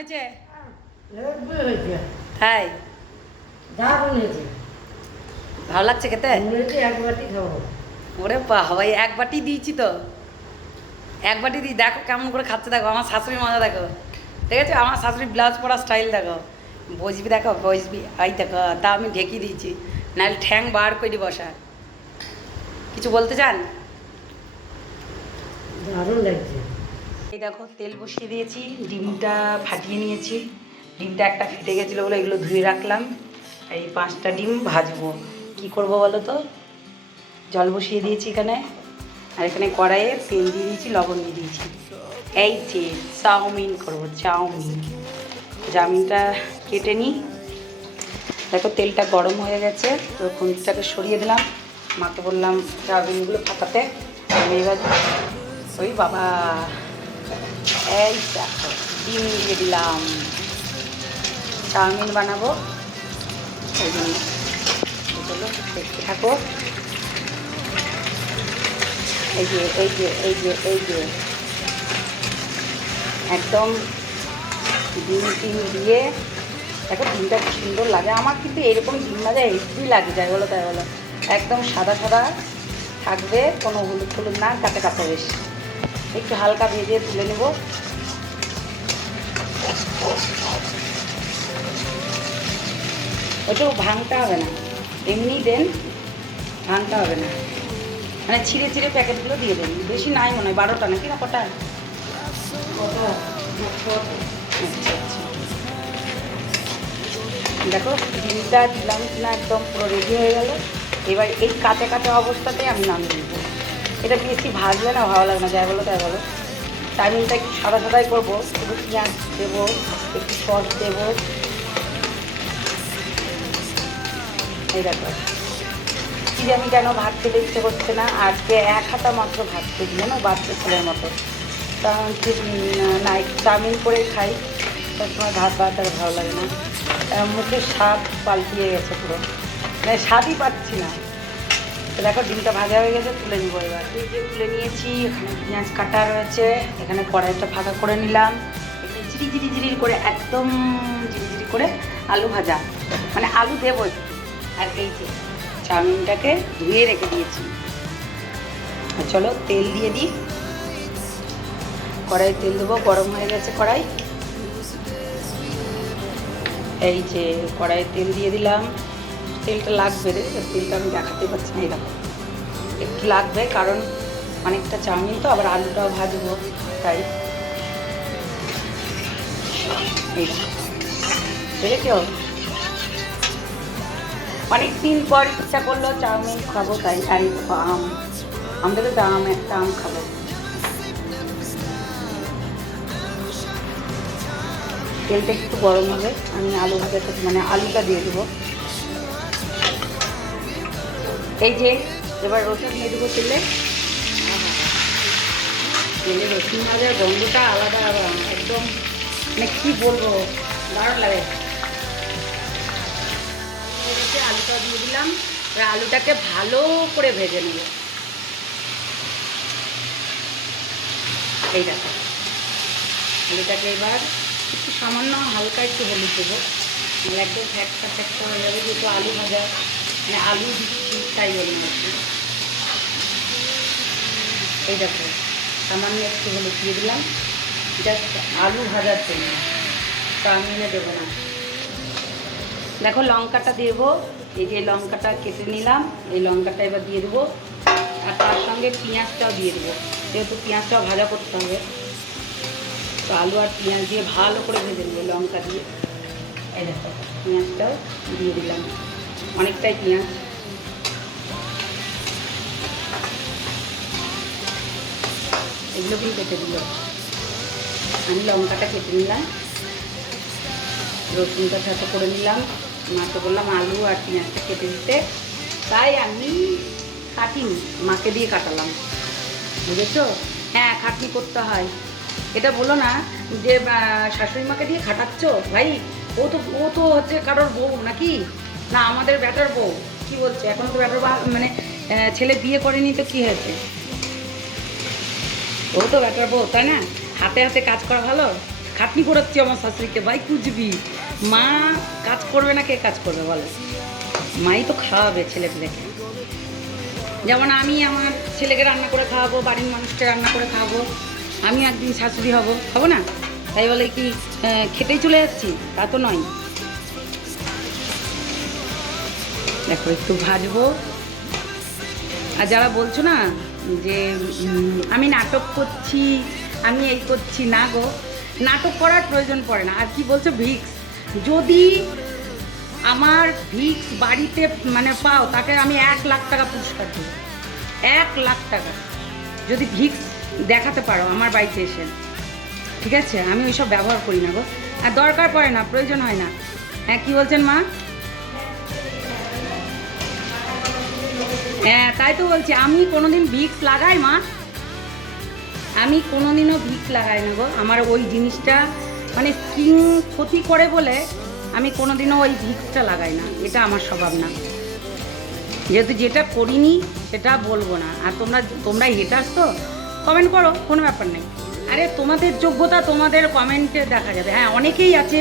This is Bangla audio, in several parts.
হয়েছে? তাই? দারুণ হয়েছে ভালো লাগছে খেতে? এক বাটি খাব। ওরে বাবা এক বাটি দিয়েছি তো। এক বাটি দিই দেখো কেমন করে খাচ্ছে দেখো আমার শাশুড়ি মজা দেখো। ঠিক আছে আমার শাশুড়ি ব্লাউজ পরা স্টাইল দেখো। বসবি দেখো বসবি। এই দেখো তা আমি ঢেকে দিয়েছি। নাহলে ঠ্যাং বার করে বসা কিছু বলতে চান? দারুণ লাগছে। এই দেখো, তেল বসিয়ে দিয়েছি, ডিমটা ফাটিয়ে নিয়েছি। ডিমটা একটা ফেটে গেছিল বলে এগুলো ধুয়ে রাখলাম। এই পাঁচটা ডিম ভাজবো। কি করব বলো তো? জল বসিয়ে দিয়েছি এখানে। আর এখানে কড়াইয়ে তেল দিয়ে দিয়েছি, লবণ দিয়ে দিয়েছি। এই যে, চাউমিন করব, চাউমিন। চাউমিনটা কেটে নিই। দেখো, তেলটা গরম হয়ে গেছে। তো খুঁজটাকে সরিয়ে দিলাম। মাকে বললাম, চাউমিনগুলো ফাটাতে। আমি এবার ওই বাবা। এই দেখো, ডিম দিয়ে দিলাম। চাউমিন বানাবো। দেখতে থাকো। এই যে এই যে এই যে এই যে। একদম ডিম টিম দিয়ে, দেখো ডিমটা সুন্দর লাগে। আমার কিন্তু এরকম ডিম ভাজা হেভি লাগে, যাই বলো তাই বলো। একদম সাদা সাদা থাকবে, কোনো হলুদ হলুদ না, কাঁচা কাঁচা বেশ। একটু হালকা ভেজে তুলে নেব। ওটাও ভাঙতে হবে না। এমনি দেন, ভাঙতে হবে না। মানে ছিঁড়ে ছিঁড়ে প্যাকেটগুলো দিয়ে দেন। বেশি নাই মনে হয়, বারোটা নাকি না কটা? দেখো ডিমটা দিলাম কিনা একদম পুরো রেডি হয়ে গেল। এবার এই কাঁচা কাঁচা অবস্থাতেই আমি নামিয়ে দেবো এটা বেশি ভাজলে না ভালো লাগে না? যাই বলো, তাই বলো। টাইমিংটা একটু সাদা সাদাই করব। একটু পেঁয়াজ দেবো, একটু সস দেবো। এই দেখো। কি জানি কেন ভাত খেতে ইচ্ছে করছে না। আজকে এক হাতা মাত্র ভাত খেয়েছি, জানো? বাচ্চা ছেলের মতো। হচ্ছে না চাউমিন করে খাই। সবসময় ভাত ভাত আর ভালো লাগে না। মুখের স্বাদ পাল্টিয়ে গেছে পুরো। মানে স্বাদই পাচ্ছি না। তো দেখো, ডিমটা ভাজা হয়ে গেছে, তুলে নিবো এবার। এই যে তুলে নিয়েছি, এখানে পেঁয়াজ কাটা রয়েছে, এখানে কড়াইটা ফাঁকা করে নিলাম। এখানে জিরি জিরি জিরি করে, একদম জিরি জিরি করে আলু ভাজা। মানে আলু দেবো। আর এই যে চাউমিনটাকে ধুয়ে রেখে দিয়েছি। চলো, তেল দিয়ে দিই। কড়াই তেল দেবো, গরম হয়ে গেছে কড়াই। এই যে কড়াই তেল দিয়ে দিলাম। তেলটা লাগবে রে তেলটা আমি দেখাতে পারছি না এরকম। একটু লাগবে কারণ অনেকটা চাউমিন তো, আবার আলুটাও ভাজবো, তাই। অনেক দিন পর ইচ্ছা করল চাউমিন খাব, তাই, আর আম, আমাদের তো আম, একটা আম খাব। তেলটা একটু গরম হবে, আমি আলু ভাজাটা মানে আলুটা দিয়ে দেবো। এই যে, এবার রসুন দিয়ে দেবো তেলে। তেলে রসুন ভাজার গন্ধটা আলাদা একদম মানে কী বলব, দারুণ লাগে। আলুটা দিয়ে দিলাম, এবার আলুটাকে ভালো করে ভেজে নেব। এই আলুটাকে এবার একটু সামান্য হালকা একটু হলুদ দেবো একদম ফ্যাটটা ফ্যাটটা হয়ে যাবে, যেহেতু আলু ভাজা। মানে আলু দিচ্ছি তাই জন্য আর কি এই দেখো, সামান্য একটু দিয়ে দিলাম। জাস্ট আলু ভাজার জন্য। চাউমিনে দেবো না। দেখো, লঙ্কাটা দেবো। এই যে লঙ্কাটা কেটে নিলাম, এই লঙ্কাটা এবার দিয়ে দেবো। আর তার সঙ্গে পেঁয়াজটাও দিয়ে দেবো। যেহেতু পেঁয়াজটাও ভাজা করতে হবে। তো আলু আর পেঁয়াজ দিয়ে ভালো করে ভেজে নেব লঙ্কা দিয়ে। এই দেখো, পেঁয়াজটাও দিয়ে দিলাম। অনেকটাই পেঁয়াজ। এগুলো কিন্তু কেটে দিল। আমি লঙ্কাটা কেটে নিলাম। রসুনটা সাথে করে নিলাম। মাকে বললাম আলু আর পেঁয়াজটা কেটে দিতে। তাই আমি কাটিনি, মাকে দিয়ে কাটালাম। বুঝেছ? হ্যাঁ খাটনি করতে হয়। এটা বলো না যে শাশুড়ি মাকে দিয়ে খাটাচ্ছ? ভাই, ও তো ও তো হচ্ছে কারোর বউ নাকি? না, আমাদের ব্যাটার বউ, কি বলছে? এখন তো ব্যাটার মানে ছেলে বিয়ে করেনি তো কি হয়েছে? ও তো ব্যাটার বউ, তাই না? হাতে হাতে কাজ করা ভালো? খাটনি করাচ্ছি আমার শাশুড়িকে, ভাই কুচবি মা কাজ করবে না, কে কাজ করবে বলে? মাই তো খাওয়াবে ছেলে পেলেকে যেমন আমি আমার ছেলেকে রান্না করে খাওয়াবো, বাড়ির মানুষকে রান্না করে খাওয়াবো, আমি একদিন শাশুড়ি হব, হব না? তাই বলে কি খেতেই চলে যাচ্ছি? তা তো নয়। দেখো, একটু ভাজবো। আর যারা বলছো না যে আমি নাটক করছি, আমি এই করছি, না গো, নাটক করার প্রয়োজন পড়ে না। আর কি বলছো, ভিক্স? যদি আমার ভিক্স বাড়িতে মানে পাও, তাকে আমি এক লাখ টাকা পুরস্কার দেবো। এক লাখ টাকা। যদি ভিক্স দেখাতে পারো আমার বাড়িতে এসে। ঠিক আছে? আমি ওইসব ব্যবহার করি না গো। আর দরকার পড়ে না, প্রয়োজন হয় না। হ্যাঁ কী বলছেন মা? হ্যাঁ তাই তো বলছি, আমি কোনোদিন ভিক্স লাগাই, মা। আমি কোনোদিনও ভিক্স লাগাই না গো। আমার ওই জিনিসটা মানে স্কিন ক্ষতি করে বলে আমি কোনোদিনও ওই ভিক্সটা লাগাই না। এটা আমার স্বভাব না। যেহেতু যেটা করিনি, সেটা বলব না। আর তোমরা তোমরা হেটার্স তো কমেন্ট করো, কোনো ব্যাপার নেই। আরে, তোমাদের যোগ্যতা তোমাদের কমেন্টে দেখা যাবে। হ্যাঁ অনেকেই আছে,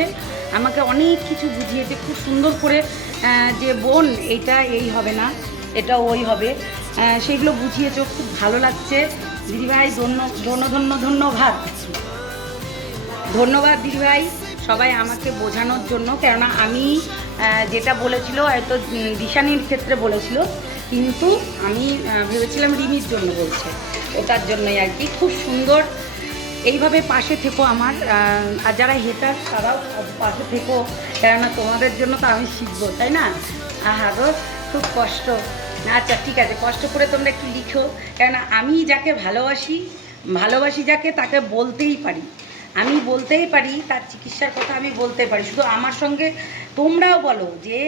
আমাকে অনেক কিছু বুঝিয়েছে, খুব সুন্দর করে যে, বোন এইটা এই হবে না। এটা ওই হবে। সেগুলো বুঝিয়েছো, খুব ভালো লাগছে। দিদিভাই, ধন্য ধন্য ধন্য, ধন্যবাদ। ধন্যবাদ দিদিভাই, সবাই আমাকে বোঝানোর জন্য। কেননা আমি যেটা বলেছিল, হয়তো দিশানির ক্ষেত্রে বলেছিল, কিন্তু আমি ভেবেছিলাম রিমির জন্য বলছে। ওটার জন্যই আর কি। খুব সুন্দর। এইভাবে পাশে থেকো আমার। আর যারা হেটার তারাও পাশে থেকো। কেননা তোমাদের জন্য তো আমি শিখব, তাই না? আহা গো খুব কষ্ট। আচ্ছা ঠিক আছে, কষ্ট করে তোমরা একটু লিখো। কেননা আমি যাকে ভালোবাসি ভালোবাসি যাকে, তাকে বলতেই পারি। আমি বলতেই পারি, তার চিকিৎসার কথা আমি বলতে পারি। শুধু আমার সঙ্গে তোমরাও বলো যে,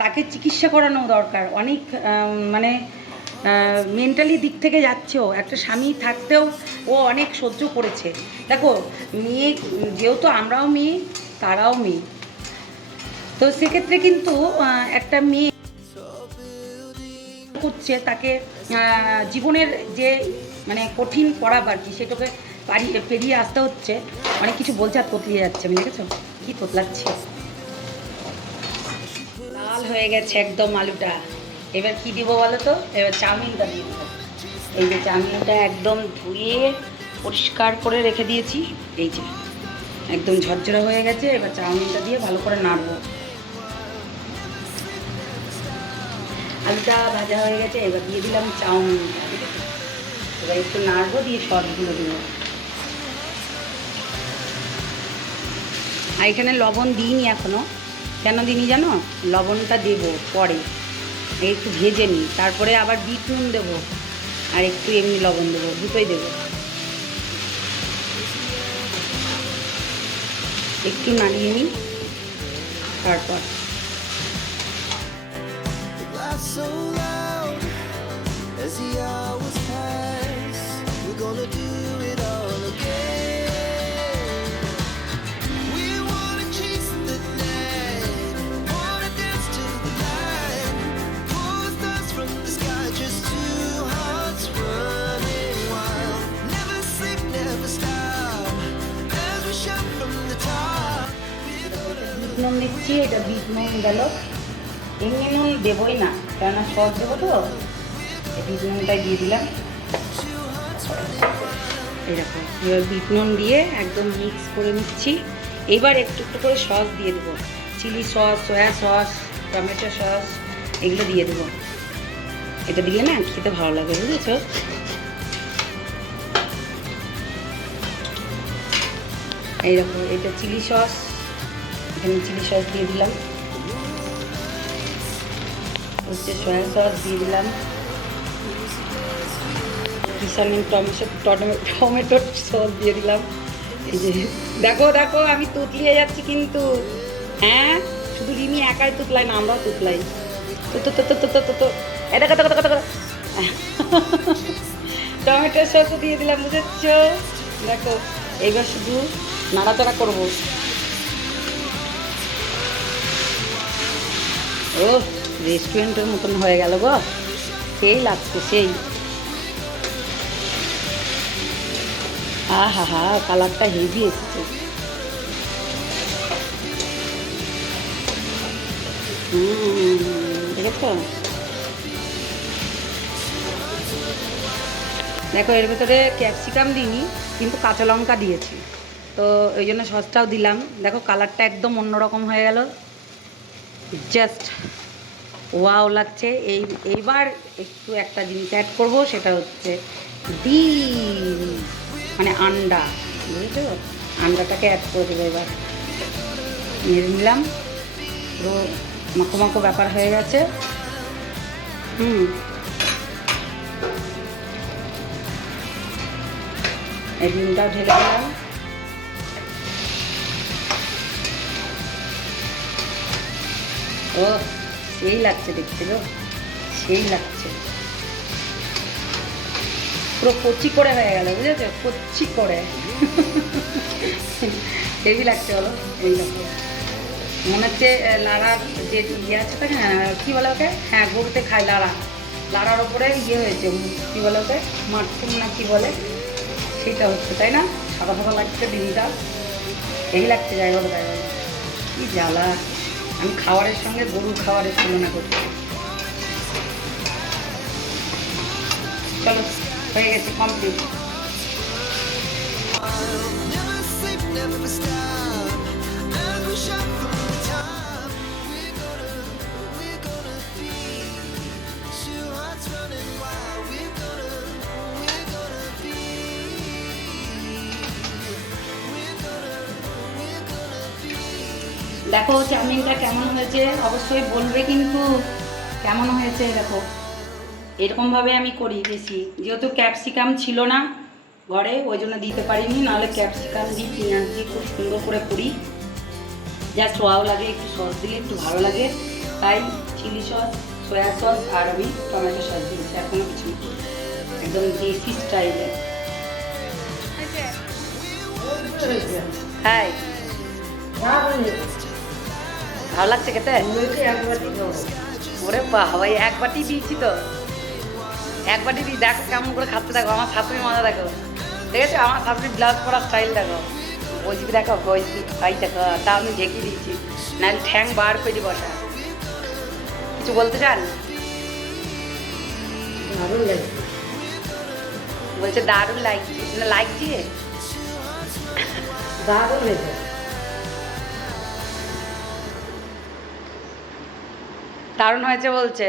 তাকে চিকিৎসা করানো দরকার। অনেক মানে মেন্টালি দিক থেকে যাচ্ছেও, একটা স্বামী থাকতেও ও অনেক সহ্য করেছে। দেখো, মেয়ে, যেহেতু আমরাও মেয়ে, তারাও মেয়ে। তো সেক্ষেত্রে কিন্তু একটা মেয়ে করছে, তাকে জীবনের যে মানে কঠিন পড়াব আর কি, সেটাকে পারিয়ে পেরিয়ে আসতে হচ্ছে। অনেক কিছু বলছে আর তোতলিয়ে যাচ্ছে, আমি দেখেছ? কি তোতলাচ্ছে লাল হয়ে গেছে একদম আলুটা। এবার কি দিব বলো তো? এবার চাউমিনটা দিয়ে দেবো। এই যে চাউমিনটা একদম ধুয়ে পরিষ্কার করে রেখে দিয়েছি। এই যে, একদম ঝরঝরে হয়ে গেছে, এবার চাউমিনটা দিয়ে ভালো করে নাড়বো। আলুটা ভাজা হয়ে গেছে, এবার দিয়ে দিলাম আছে? এবার একটু নাড়বো, দিয়ে সসগুলো দেবো। আর এখানে লবণ দিইনি এখনও। কেন দিইনি জানো? লবণটা দেবো পরে। একটু ভেজে নিই, তারপরে আবার বিট নুন দেবো। আর একটু এমনি লবণ দেবো, দুটোই দেবো। একটু নাড়িয়ে নিই, তারপর। so loud as the hours pass. We're gonna do it all again. We wanna chase the night, wanna dance to the light. Pull the stars from the sky, just two hearts running wild. Never sleep, never stop as we shout from the top. We're gonna beat নুন দিচ্ছি এটা বিট নুন গেল এমনি নুন দেবই না কেননা সস দেবো তো বিট নুনটাই দিয়ে দিলাম। এরকম এবার বিট নুন দিয়ে একদম মিক্স করে নিচ্ছি। এবার একটু একটু করে সস দিয়ে দেবো। Chilli sauce, soya sauce, tomato sauce, এগুলো দিয়ে দেবো। এটা দিলে না খেতে ভালো লাগে, বুঝেছ? এইরকম, এটা চিলি সস, এখানে চিলি সস দিয়ে দিলাম। হচ্ছে সয়া সস দিয়ে দিলাম। ভিটামিন, টমেটো সস দিয়ে দিলাম। এই যে, দেখো দেখো, আমি তুতলিয়ে যাচ্ছি কিন্তু। হ্যাঁ শুধু রিমি একাই তুতলাই না, আমরাও তুতলাই। তো তো তো তো তো তো তো এটা কথা কথা কথা টমেটো সস দিয়ে দিলাম, বুঝেছ? দেখো এইবার শুধু নাড়াচাড়া করব। ওহ। রেস্টুরেন্টের মতন হয়ে গেল গো। সেই লাগছে, সেই। আহা হা, কালারটা হেভি এসেছে। দেখেছ? দেখো, এর ভেতরে ক্যাপসিকাম দিইনি, কিন্তু কাঁচা লঙ্কা দিয়েছি। তো ওই জন্য সসটাও দিলাম। দেখো, কালারটা একদম অন্যরকম হয়ে গেল। জাস্ট ওয়াও লাগছে। এই, এইবার একটু একটা জিনিস অ্যাড করব, সেটা হচ্ছে ডিম। মানে আন্ডা, বুঝেছ? আন্ডাটাকে অ্যাড করে দেবো এবার। মেরে নিলাম। পুরো মাখো মাখো ব্যাপার হয়ে গেছে। হুম। এই ডিমটাও ঢেলে দিলাম। ও সেই লাগছে দেখতে গো সেই লাগছে। পুরো কচি করে হয়ে গেল, বুঝেছ? কচি করে। হেভি লাগছে বলো, এই মনে হচ্ছে লাড়ার যে ইয়ে আছে তাকে না কী বলে ওকে? হ্যাঁ গরুতে খায় লাড়া লাড়ার ওপরে ইয়ে হয়েছে কী বলে ওকে? মাটকুম না কী বলে? সেটা হচ্ছে, তাই না? সাদা সাদা লাগছে ডিমটা এই লাগছে, যাই বলো তাই বলো কি জ্বালা। আমি খাবারের সঙ্গে গরুর খাবারের তুলনা করছি চলো হয়ে গেছে কমপ্লিট দেখো চাউমিনটা কেমন হয়েছে? অবশ্যই বলবে কিন্তু কেমন হয়েছে দেখো। এরকমভাবে আমি করি বেশি যেহেতু ক্যাপসিকাম ছিল না ঘরে ওই জন্য দিতে পারিনি। নাহলে ক্যাপসিকাম দিই পেঁয়াজ দিয়ে খুব সুন্দর করে করি। জাস্ট ওয়াও লাগে একটু সস দিলে একটু ভালো লাগে। তাই চিলি সস সয়া সস আর আমি টমেটো সস দিয়েছি। আর কোনো কিছু একদম দেশি স্টাইলে হ্যাঁ। হয়েছে ভালো লাগছে খেতে? ওরে বাবা এক বাটি দিয়েছি তো। এক বাটি দিয়ে দেখো কেমন করে খাচ্ছে দেখো আমার শাশুড়ি মজা দেখো। দেখেছ? আমার শাশুড়ি ব্লাউজ পরার স্টাইল দেখো। বলছি দেখো বলছি ভাই দেখো তা আমি ঢেকে দিয়েছি। নাহলে ঠ্যাং বার করে দিব ওটা কিছু বলতে চান? বলছে দারুণ লাগছে। না লাগছে? দারুণ হয়েছে দারুণ হয়েছে বলছে।